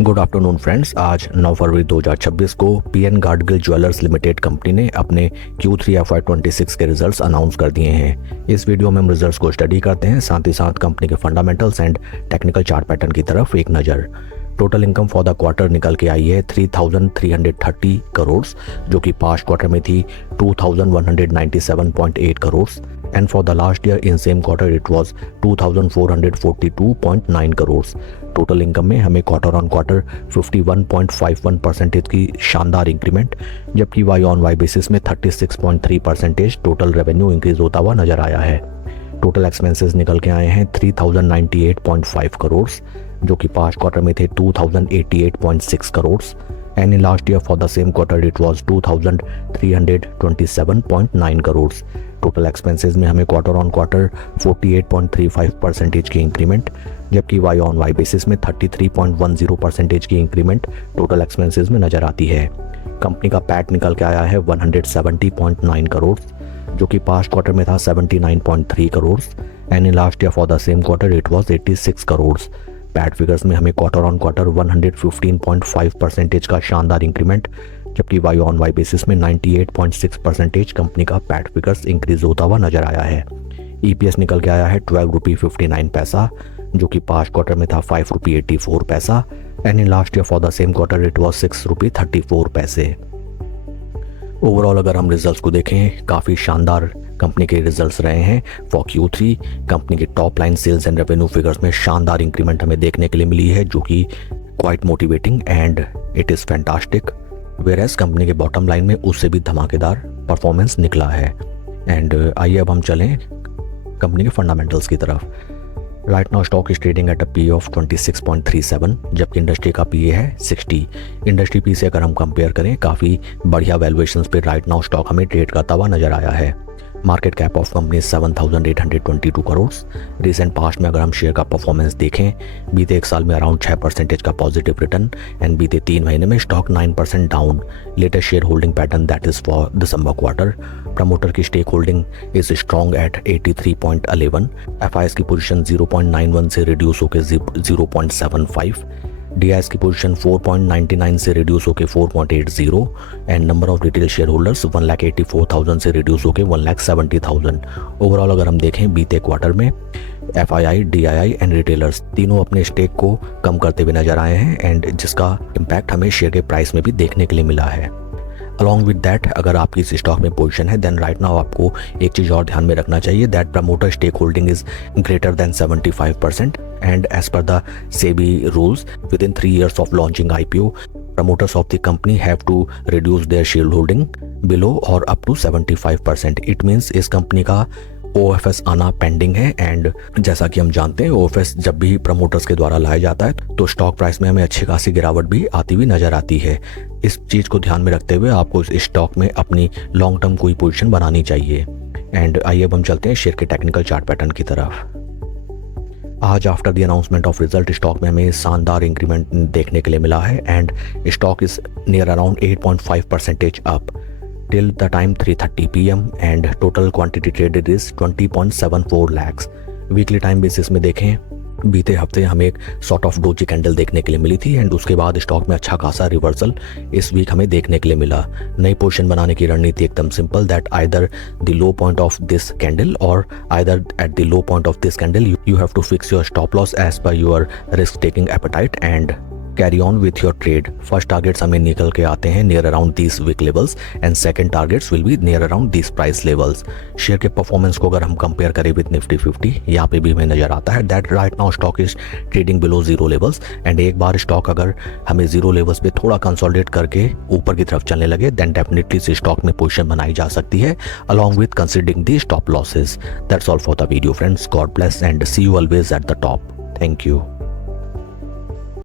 Good afternoon friends. आज 9 फरवरी 2026 को PN Gadgil jewellers limited company ने अपने Q3 FY26 के रिजल्ट्स अनाउंस कर दिए हैं। इस वीडियो में हम रिजल्ट्स को स्टडी करते हैं, साथ ही साथ कंपनी के fundamentals and technical chart pattern की तरफ एक नज़र। Total income for the quarter निकल के आई है 3,330 करोड़, जो कि पास्ट क्वार्टर में थी 2,197.8 crore, and for the last year in same quarter it was 2,442.9 crore. Total income में हमें क्वार्टर ऑन क्वार्टर 51.51% की शानदार इंक्रीमेंट, जबकि वाई ऑन वाई बेसिस में 36.3% टोटल रेवेन्यू इंक्रीज होता हुआ नजर आया है। टोटल एक्सपेंसेस निकल के आए हैं 3,098.5 करोड़, जो कि पास्ट क्वार्टर में थे 2,088.6 crore, and in last year for the same quarter it was 2,327.9 crore. Total expenses में हमें क्वार्टर ऑन क्वार्टर 48.35% की इंक्रीमेंट, जबकि वाई ऑन वाई बेसिस में 33.10% की इंक्रीमेंट टोटल एक्सपेंसेस में नजर आती है। कंपनी का पैट निकल के आया है 170.9 करोड़, जो कि पास्ट क्वार्टर में था 79.3 crore, and in last year for the same quarter it was 86 crore. PAT figures में हमें क्वार्टर ऑन क्वार्टर 115.5% का शानदार इंक्रीमेंट, जबकि वाई ऑन वाई बेसिस में 98.6% कंपनी का पैट फिगर्स इंक्रीज होता हुआ नजर आया है। ईपीएस निकल के आया है 12 रुपये 59 पैसा, जो कि पास्ट क्वार्टर में था 5 रुपये 84 पैसा, and in last year for the same quarter it was 6 रुपये 34 पैसे। ओवरऑल अगर हम रिजल्ट्स को देखें, काफ़ी शानदार कंपनी के रिजल्ट्स रहे हैं। फॉर Q3 कंपनी के top line sales and revenue figures में शानदार इंक्रीमेंट हमें देखने के लिए मिली है, जो कि quite motivating and it is fantastic. Whereas company के बॉटम लाइन में उससे भी धमाकेदार परफॉर्मेंस निकला है। एंड आइए अब हम चलें कंपनी के फंडामेंटल्स की तरफ। Right now stock is trading at a P of 26.37, जबकि इंडस्ट्री का पी है 60। इंडस्ट्री पी से अगर हम कंपेयर करें, काफ़ी बढ़िया वैल्यूएशंस पे राइट नाउ स्टॉक हमें ट्रेड करता हुआ नजर आया है। Market cap of company 7,822 crore. Recent past में अगर हम शेयर का परफॉर्मेंस देखें, बीते एक साल में अराउंड 6% का पॉजिटिव रिटर्न, एंड बीते 3 महीने में stock 9% down. Latest share holding pattern that is for December quarter. Promoter की stake holding is strong at 83.11। FIs की पोजीशन 0.91 से रिड्यूस होकर 0.75। डीआईएस की पोजीशन 4.99 से रिड्यूस होकर 4.80, and number of retail share holders 1,84,000 से रिड्यूस होकर 1,70,000। ओवरऑल अगर हम देखें, बीते क्वार्टर में एफआईआई, डीआईआई एंड रिटेलर्स तीनों अपने स्टेक को कम करते हुए नजर आए हैं, एंड जिसका इम्पैक्ट हमें शेयर के प्राइस में भी देखने के लिए मिला है। अलॉन्ग विद दैट, अगर आपकी इस स्टॉक में पोजीशन है, देन राइट नाउ आपको एक चीज़ और ध्यान में रखना चाहिए, that promoter stake holding is greater than 75%, and as per the SEBI rules within 3 years of launching IPO, promoters of the company have to reduce their shareholding below or up to 75%. It means इस company का OFS आना pending है, and जैसा कि हम जानते हैं OFS जब भी प्रमोटर्स के द्वारा लाया जाता है तो स्टॉक प्राइस में हमें अच्छी खासी गिरावट भी आती हुई नजर आती है। इस चीज़ को ध्यान में रखते हुए आपको इस स्टॉक में अपनी लॉन्ग टर्म कोई पोजीशन बनानी चाहिए। एंड आइए अब हम चलते हैं शेयर के टेक्निकल चार्ट पैटर्न की तरफ। आज after the announcement of result stock में हमें शानदार इंक्रीमेंट देखने के लिए मिला है, and stock is near around 8.5% up till the time 3:30 PM, and total quantity traded is 20.74 lakhs। Weekly time basis में देखें, बीते हफ्ते हमें एक सॉर्ट ऑफ डोजी कैंडल देखने के लिए मिली थी, एंड उसके बाद स्टॉक में अच्छा खासा रिवर्सल इस वीक हमें देखने के लिए मिला। नई पोजीशन बनाने की रणनीति एकदम simple, that either the low point of this candle और either at the low point of this candle you have to fix your stop loss as per your risk taking appetite and carry on with your trade. First targets हमें निकल के आते हैं near around these weak levels, and second targets will be near around these price levels. Share के performance को अगर हम compare करें विद निफ्टी 50, यहाँ पे भी हमें नजर आता है that right now stock is trading below zero levels, and एक बार स्टॉक अगर हमें जीरो लेवल्स पे थोड़ा कंसोलिडेट करके ऊपर की तरफ चलने लगे, देन डेफिनेटली इस स्टॉक में पोजीशन बनाई जा सकती है along with considering the stop losses. That's all for the video friends. God bless and see you always at the top. Thank you.